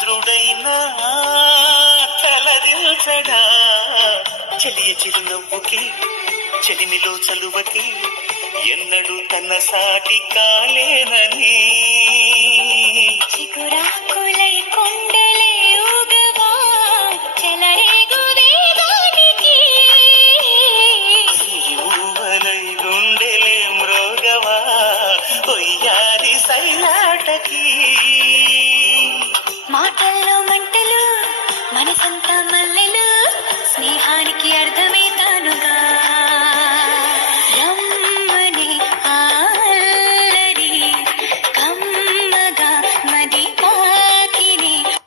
చంద్రుడైనా తలదిల్చడా చెలియ చిరునవ్వుకి చెలిమిలో చలువకి ఎన్నడూ తన సాటి కాలేనని చిగురాకులై కొండలే ఊగవా చెలరేగు వేగానికి ఊవలై గుండెలే మ్రోగవా ఒయ్యారి సయ్యాటకి మాటల్లో మంటలు మనసంతా